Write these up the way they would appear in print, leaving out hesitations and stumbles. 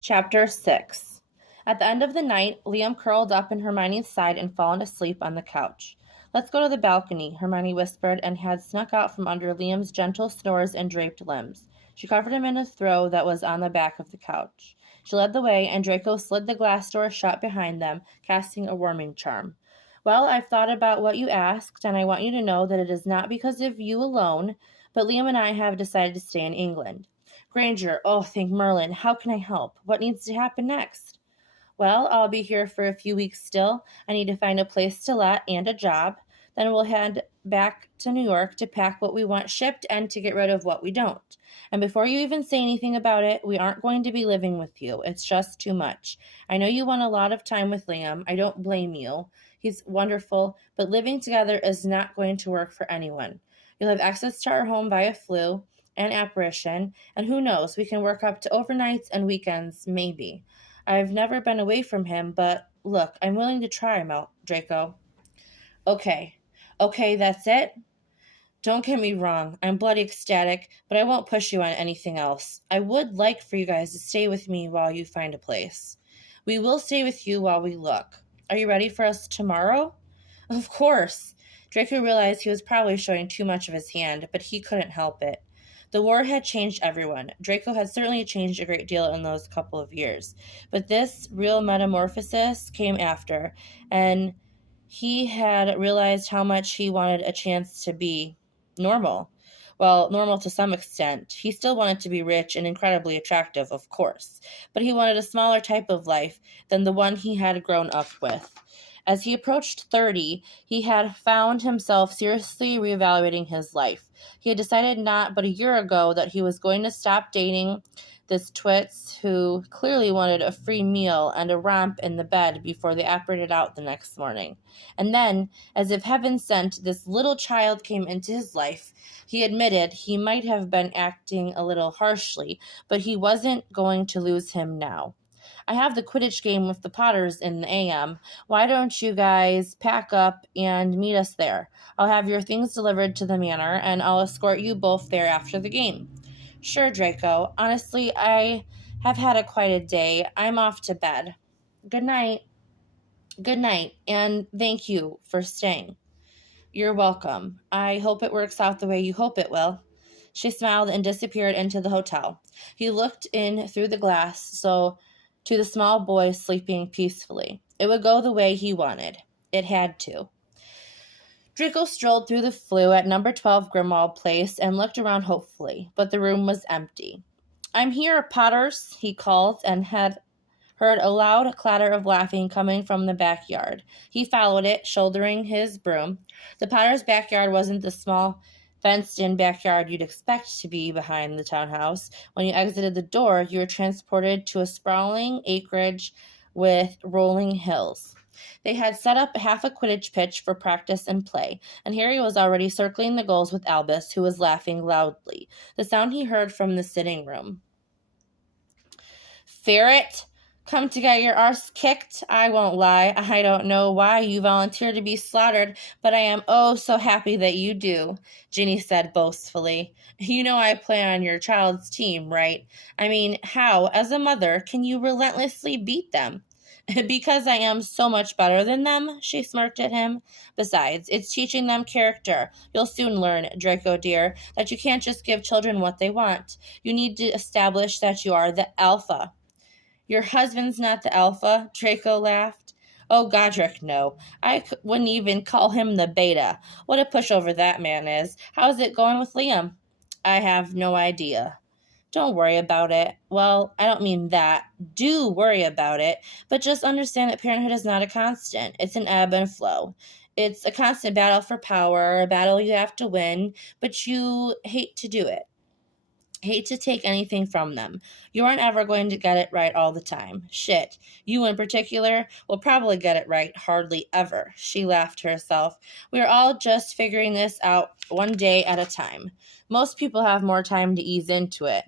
Chapter 6. At the end of the night, Liam curled up in Hermione's side and fallen asleep on the couch. "Let's go to the balcony," Hermione whispered, and had snuck out from under Liam's gentle snores and draped limbs. She covered him in a throw that was on the back of the couch. She led the way, and Draco slid the glass door shut behind them, casting a warming charm. "Well, I've thought about what you asked, and I want you to know that it is not because of you alone, but Liam and I have decided to stay in England. Granger, oh, thank Merlin, how can I help? What needs to happen next?" "Well, I'll be here for a few weeks still. I need to find a place to let and a job. Then we'll head back to New York to pack what we want shipped and to get rid of what we don't. And before you even say anything about it, we aren't going to be living with you. It's just too much. I know you want a lot of time with Liam. I don't blame you. He's wonderful, but living together is not going to work for anyone. You'll have access to our home via flu and apparition, and who knows, we can work up to overnights and weekends, maybe. I've never been away from him, but look, I'm willing to try him out, Draco." Okay, that's it? Don't get me wrong, I'm bloody ecstatic, but I won't push you on anything else. I would like for you guys to stay with me while you find a place. We will stay with you while we look. Are you ready for us tomorrow? Of course. Draco realized he was probably showing too much of his hand, but he couldn't help it. The war had changed everyone. Draco had certainly changed a great deal in those couple of years. But this real metamorphosis came after, and he had realized how much he wanted a chance to be normal. Well, normal to some extent. He still wanted to be rich and incredibly attractive, of course, but he wanted a smaller type of life than the one he had grown up with. As he approached 30, he had found himself seriously reevaluating his life. He had decided not but a year ago that he was going to stop dating this twits who clearly wanted a free meal and a romp in the bed before they apparated out the next morning. And then, as if heaven sent, this little child came into his life. He admitted he might have been acting a little harshly, but he wasn't going to lose him now. "I have the Quidditch game with the Potters in the AM. Why don't you guys pack up and meet us there? I'll have your things delivered to the manor, and I'll escort you both there after the game." "Sure, Draco. Honestly, I have had quite a day. I'm off to bed. Good night." "Good night, and thank you for staying." "You're welcome. I hope it works out the way you hope it will." She smiled and disappeared into the hotel. He looked in through the glass to the small boy sleeping peacefully. It would go the way he wanted. It had to. Draco strolled through the flue at number 12 Grimwald Place and looked around hopefully, but the room was empty. "I'm here, Potters," he called, and had heard a loud clatter of laughing coming from the backyard. He followed it, shouldering his broom. The Potters' backyard wasn't the small, fenced-in backyard you'd expect to be behind the townhouse. When you exited the door, you were transported to a sprawling acreage with rolling hills. They had set up half a Quidditch pitch for practice and play, and Harry was already circling the goals with Albus, who was laughing loudly, the sound he heard from the sitting room. "Ferret, come to get your arse kicked? I won't lie, I don't know why you volunteered to be slaughtered, but I am oh so happy that you do," Ginny said boastfully. "You know I play on your child's team, right? I mean, how, as a mother, can you relentlessly beat them?" "Because I am so much better than them," she smirked at him. "Besides, it's teaching them character. You'll soon learn, Draco dear, that you can't just give children what they want. You need to establish that you are the alpha." "Your husband's not the alpha," Draco laughed. "Oh, Godric, no. I wouldn't even call him the beta. What a pushover that man is. How's it going with Liam?" "I have no idea." "Don't worry about it." "Well, I don't mean that. Do worry about it. But just understand that parenthood is not a constant. It's an ebb and flow. It's a constant battle for power, a battle you have to win, but you hate to do it. Hate to take anything from them. You aren't ever going to get it right all the time. Shit, you in particular will probably get it right hardly ever." She laughed to herself. "We are all just figuring this out one day at a time. Most people have more time to ease into it."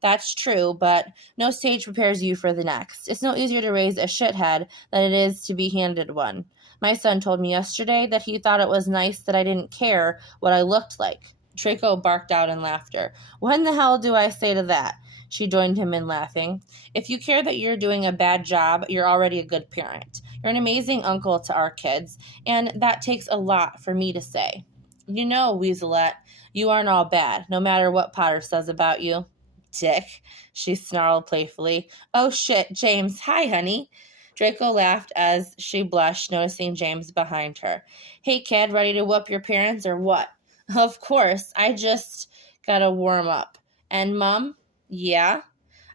"That's true, but no stage prepares you for the next. It's no easier to raise a shithead than it is to be handed one. My son told me yesterday that he thought it was nice that I didn't care what I looked like." Draco barked out in laughter. "When the hell do I say to that?" She joined him in laughing. If you care that you're doing a bad job, you're already a good parent. You're an amazing uncle to our kids, and that takes a lot for me to say. You know, Weaselette, you aren't all bad, no matter what Potter says about you. Dick, she snarled playfully. Oh shit, James. Hi, honey. Draco laughed as she blushed, noticing James behind her. Hey, kid, ready to whoop your parents or what? Of course, I just gotta warm up. And, Mum? Yeah?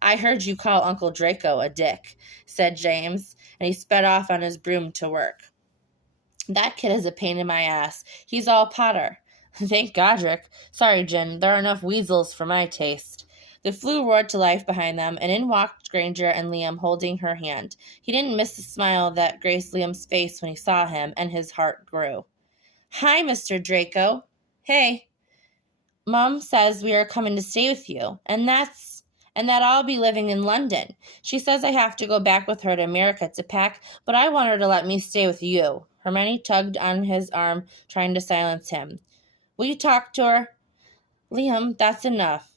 I heard you call Uncle Draco a dick, said James, and he sped off on his broom to work. That kid is a pain in my ass. He's all Potter. Thank Godric. Sorry, Jin, there are enough weasels for my taste. The Floo roared to life behind them, and in walked Granger and Liam holding her hand. He didn't miss the smile that graced Liam's face when he saw him, and his heart grew. Hi, Mr. Draco. Hey. Mom says we are coming to stay with you, and that I'll be living in London. She says I have to go back with her to America to pack, but I want her to let me stay with you. Hermione tugged on his arm, trying to silence him. Will you talk to her? Liam, that's enough.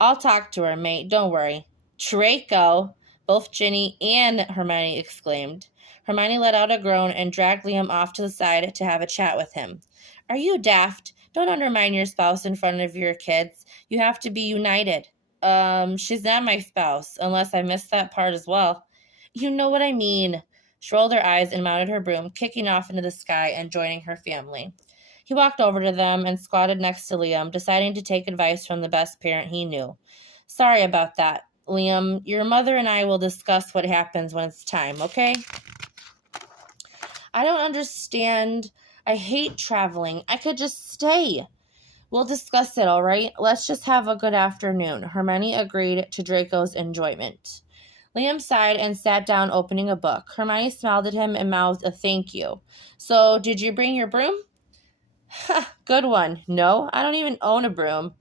I'll talk to her, mate. Don't worry. Draco! Both Ginny and Hermione exclaimed. Hermione let out a groan and dragged Liam off to the side to have a chat with him. Are you daft? Don't undermine your spouse in front of your kids. You have to be united. She's not my spouse, unless I missed that part as well. You know what I mean. She rolled her eyes and mounted her broom, kicking off into the sky and joining her family. He walked over to them and squatted next to Liam, deciding to take advice from the best parent he knew. Sorry about that, Liam. Your mother and I will discuss what happens when it's time, okay? I don't understand. I hate traveling. I could just stay. We'll discuss it, all right? Let's just have a good afternoon. Hermione agreed to Draco's enjoyment. Liam sighed and sat down, opening a book. Hermione smiled at him and mouthed a thank you. So, did you bring your broom? Ha, good one. No, I don't even own a broom.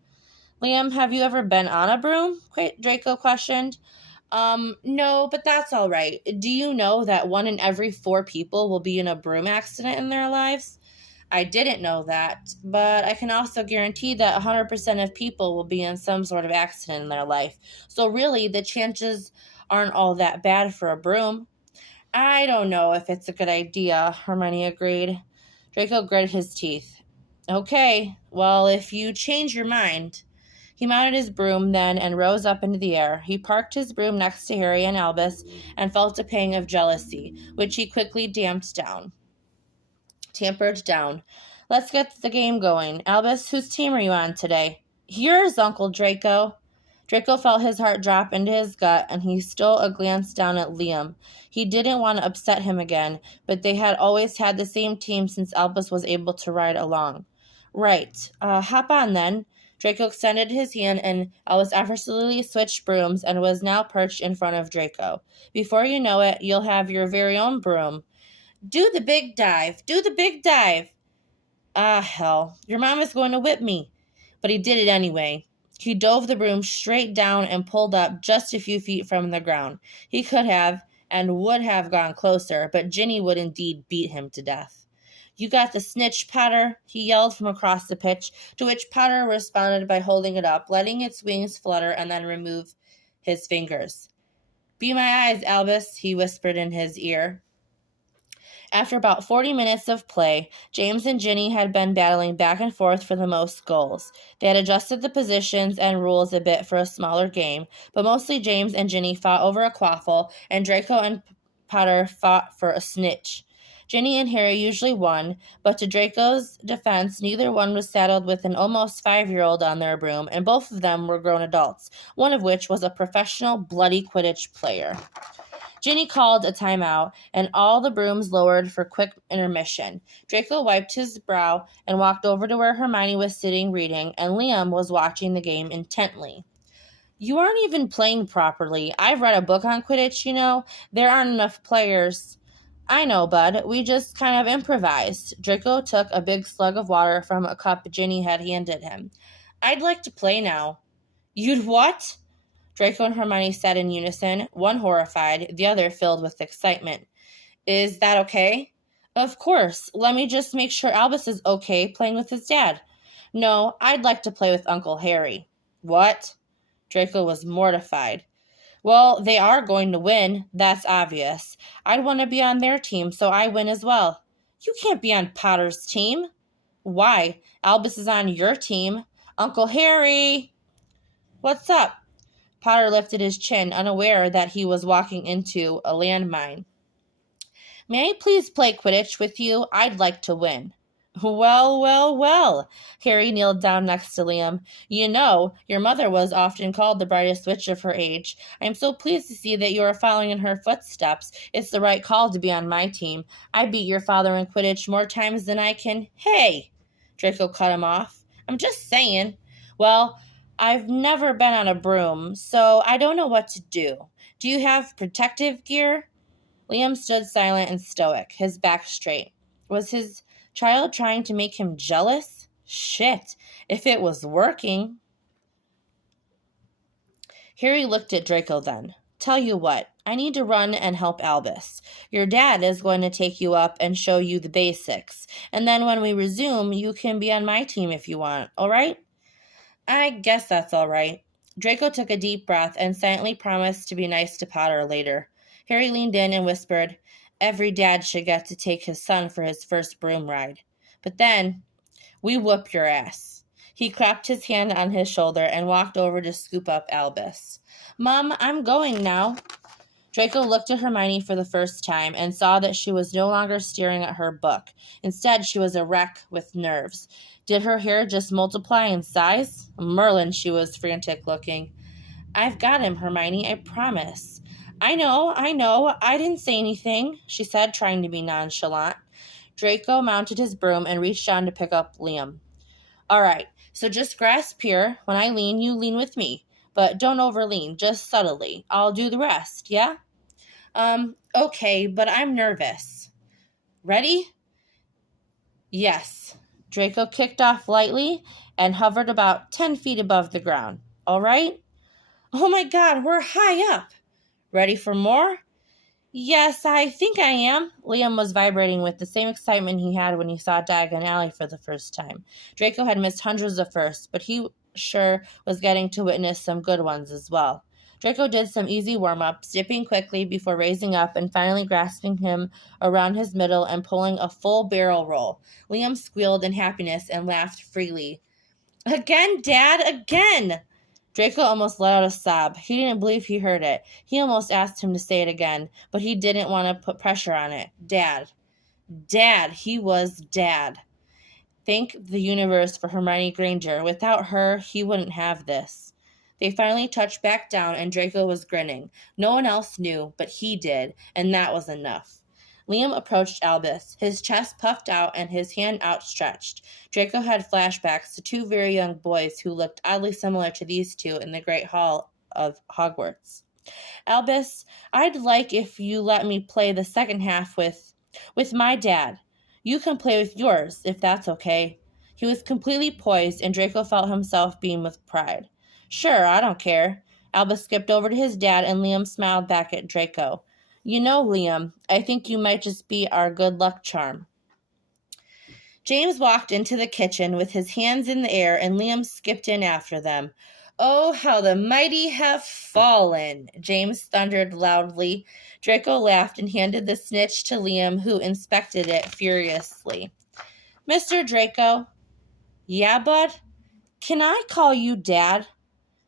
Liam, have you ever been on a broom? Draco questioned. No, but that's all right. Do you know that 1 in every 4 people will be in a broom accident in their lives? I didn't know that, but I can also guarantee that 100% of people will be in some sort of accident in their life. So really, the chances aren't all that bad for a broom. I don't know if it's a good idea, Hermione agreed. Draco gritted his teeth. Okay, well, if you change your mind. He mounted his broom then and rose up into the air. He parked his broom next to Harry and Albus and felt a pang of jealousy, which he quickly tampered down. Let's get the game going. Albus, whose team are you on today? Yours, Uncle Draco. Draco felt his heart drop into his gut, and he stole a glance down at Liam. He didn't want to upset him again, but they had always had the same team since Albus was able to ride along. Right. Hop on then. Draco extended his hand, and Albus effortlessly switched brooms and was now perched in front of Draco. Before you know it, you'll have your very own broom. Do the big dive. Do the big dive. Ah, hell. Your mom is going to whip me. But he did it anyway. He dove the broom straight down and pulled up just a few feet from the ground. He could have and would have gone closer, but Ginny would indeed beat him to death. You got the snitch, Potter, he yelled from across the pitch, to which Potter responded by holding it up, letting its wings flutter, and then remove his fingers. Be my eyes, Albus, he whispered in his ear. After about 40 minutes of play, James and Ginny had been battling back and forth for the most goals. They had adjusted the positions and rules a bit for a smaller game, but mostly James and Ginny fought over a quaffle, and Draco and Potter fought for a snitch. Ginny and Harry usually won, but to Draco's defense, neither one was saddled with an almost 5-year-old on their broom, and both of them were grown adults, one of which was a professional bloody Quidditch player. Ginny called a timeout, and all the brooms lowered for quick intermission. Draco wiped his brow and walked over to where Hermione was sitting reading, and Liam was watching the game intently. You aren't even playing properly. I've read a book on Quidditch, you know. There aren't enough players. I know, bud. We just kind of improvised. Draco took a big slug of water from a cup Ginny had handed him. I'd like to play now. You'd what? Draco and Hermione said in unison, one horrified, the other filled with excitement. Is that okay? Of course. Let me just make sure Albus is okay playing with his dad. No, I'd like to play with Uncle Harry. What? Draco was mortified. Well, they are going to win. That's obvious. I'd want to be on their team, so I win as well. You can't be on Potter's team. Why? Albus is on your team. Uncle Harry! What's up? Potter lifted his chin, unaware that he was walking into a landmine. May I please play Quidditch with you? I'd like to win. Well, well, well. Harry kneeled down next to Liam. You know, your mother was often called the brightest witch of her age. I am so pleased to see that you are following in her footsteps. It's the right call to be on my team. I beat your father in Quidditch more times than I can. Hey! Draco cut him off. I'm just saying. Well, I've never been on a broom, so I don't know what to do. Do you have protective gear? Liam stood silent and stoic, his back straight. Was his child trying to make him jealous? Shit, if it was working. Harry looked at Draco then. Tell you what, I need to run and help Albus. Your dad is going to take you up and show you the basics, and then when we resume, you can be on my team if you want, all right? I guess that's all right. Draco took a deep breath and silently promised to be nice to Potter later. Harry leaned in and whispered, every dad should get to take his son for his first broom ride. But then, we whoop your ass. He clapped his hand on his shoulder and walked over to scoop up Albus. Mom, I'm going now. Draco looked at Hermione for the first time and saw that she was no longer staring at her book. Instead, she was a wreck with nerves. Did her hair just multiply in size? Merlin, she was frantic looking. I've got him, Hermione, I promise. I know, I didn't say anything, she said, trying to be nonchalant. Draco mounted his broom and reached down to pick up Liam. All right, so just grasp here. When I lean, you lean with me. But don't overlean, just subtly. I'll do the rest, yeah? Okay, but I'm nervous. Ready? Yes. Draco kicked off lightly and hovered about 10 feet above the ground. All right? Oh my God, we're high up. Ready for more? Yes, I think I am. Liam was vibrating with the same excitement he had when he saw Diagon Alley for the first time. Draco had missed hundreds of firsts, but he sure was getting to witness some good ones as well. Draco did some easy warm-ups, dipping quickly before raising up and finally grasping him around his middle and pulling a full barrel roll. Liam squealed in happiness and laughed freely. Again, Dad, again! Draco almost let out a sob. He didn't believe he heard it. He almost asked him to say it again, but he didn't want to put pressure on it. Dad. Dad. He was Dad. Thank the universe for Hermione Granger. Without her, he wouldn't have this. They finally touched back down, and Draco was grinning. No one else knew, but he did, and that was enough. Liam approached Albus, his chest puffed out and his hand outstretched. Draco had flashbacks to two very young boys who looked oddly similar to these two in the Great Hall of Hogwarts. Albus, I'd like if you let me play the second half with my dad. You can play with yours, if that's okay. He was completely poised, and Draco felt himself beam with pride. Sure, I don't care. Albus skipped over to his dad, and Liam smiled back at Draco. You know, Liam, I think you might just be our good luck charm. James walked into the kitchen with his hands in the air, and Liam skipped in after them. Oh, how the mighty have fallen, James thundered loudly. Draco laughed and handed the snitch to Liam, who inspected it furiously. Mr. Draco? Yeah, bud? Can I call you Dad?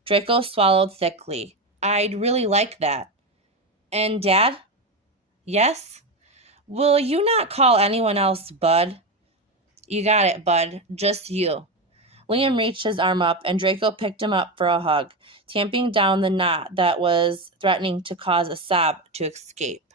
Draco swallowed thickly. I'd really like that. And Dad? Yes? Will you not call anyone else Bud? You got it, Bud. Just you. Liam reached his arm up, and Draco picked him up for a hug, tamping down the knot that was threatening to cause a sob to escape.